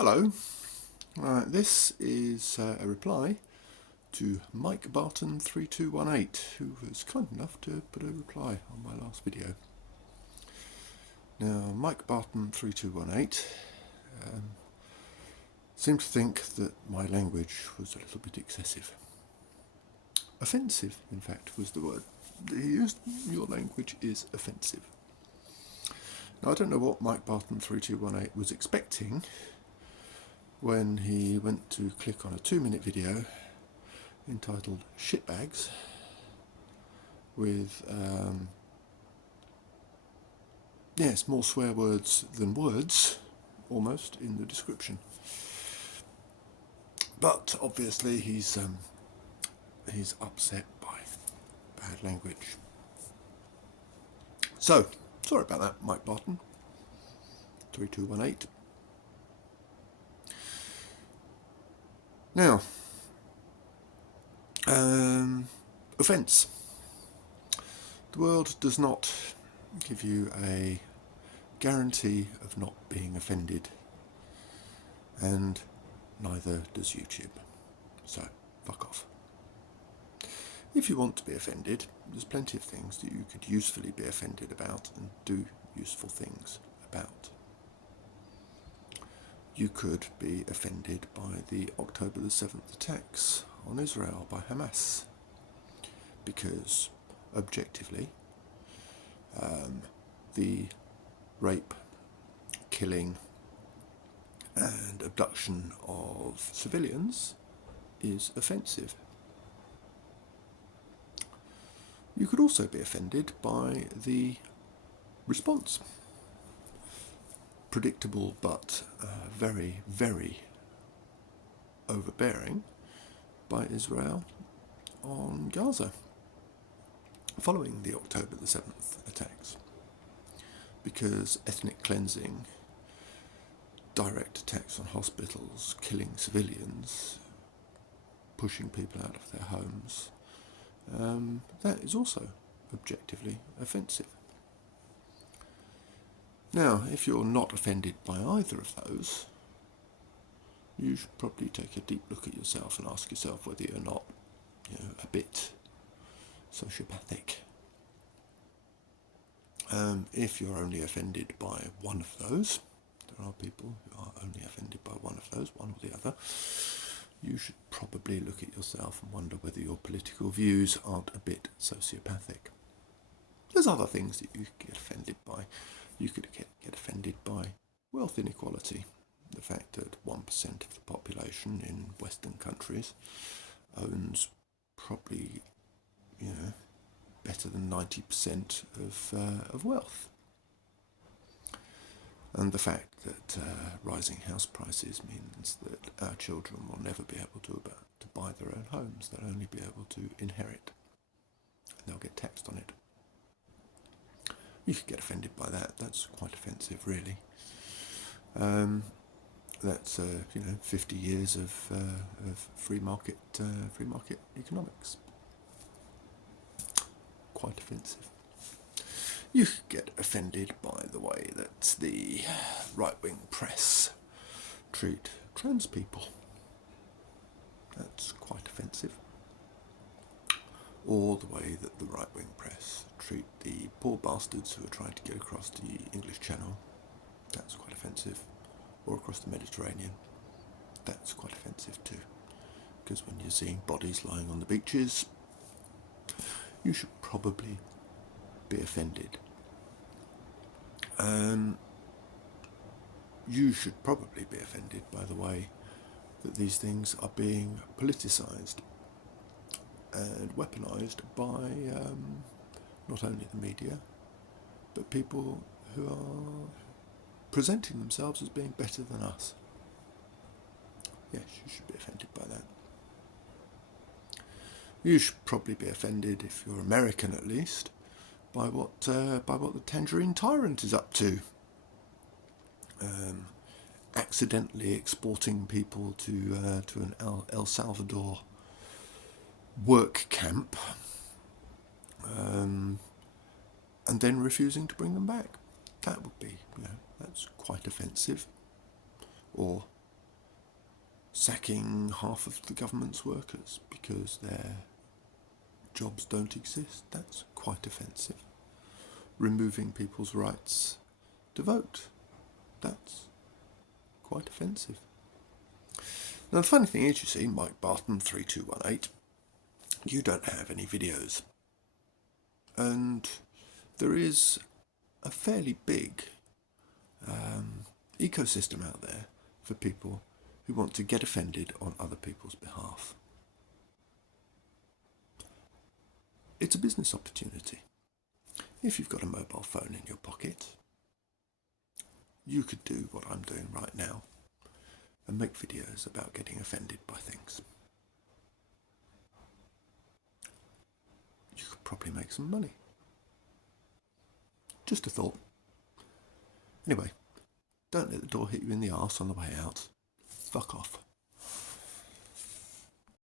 Hello, this is a reply to Mike Barton 3218, who was kind enough to put a reply on my last video. Now, Mike Barton 3218 seemed to think that my language was a little bit excessive. Offensive, in fact, was the word that he used. Your language is offensive. Now, I don't know what Mike Barton 3218 was expecting when he went to click on a 2-minute video entitled Shitbags with more swear words than words almost in the description. But obviously he's upset by bad language. So, sorry about that, Mike Barton 3218. Now, offence. The world does not give you a guarantee of not being offended, and neither does YouTube. So, fuck off. If you want to be offended, there's plenty of things that you could usefully be offended about and do useful things about. You could be offended by the October the 7th attacks on Israel by Hamas, because objectively the rape, killing and abduction of civilians is offensive. You could also be offended by the response. Predictable but very, very overbearing by Israel on Gaza following the October the 7th attacks, because ethnic cleansing, direct attacks on hospitals, killing civilians, pushing people out of their homes, that is also objectively offensive. Now, if you're not offended by either of those, you should probably take a deep look at yourself and ask yourself whether you're not, a bit sociopathic. If you're only offended by one of those, there are people who are only offended by one of those, one or the other, you should probably look at yourself and wonder whether your political views aren't a bit sociopathic. There's other things that you could get offended by. You could get offended by wealth inequality. The fact that 1% of the population in Western countries owns probably, better than 90% of wealth. And the fact that rising house prices means that our children will never be able to buy their own homes. They'll only be able to inherit. And they'll get taxed on it. You could get offended by that. That's quite offensive, really. That's 50 years of free market economics. Quite offensive. You could get offended by the way that the right-wing press treat trans people. That's quite offensive. Or the way that the right-wing press treat the poor bastards who are trying to get across the English Channel. That's quite offensive. Or across the Mediterranean. That's quite offensive too. Because when you're seeing bodies lying on the beaches, you should probably be offended. You should probably be offended by the way that these things are being politicised and weaponised by not only the media, but people who are presenting themselves as being better than us. Yes, you should be offended by that. You should probably be offended, if you're American at least, by what the Tangerine Tyrant is up to. Accidentally exporting people to an El Salvador work camp, and then refusing to bring them back. That would be, that's quite offensive. Or sacking half of the government's workers because their jobs don't exist. That's quite offensive. Removing people's rights to vote. That's quite offensive. Now the funny thing is, you see, Mike Barton 3218, you don't have any videos. And there is a fairly big ecosystem out there for people who want to get offended on other people's behalf. It's a business opportunity. If you've got a mobile phone in your pocket, you could do what I'm doing right now and make videos about getting offended by things. You could probably make some money. Just a thought. Anyway, don't let the door hit you in the arse on the way out. Fuck off.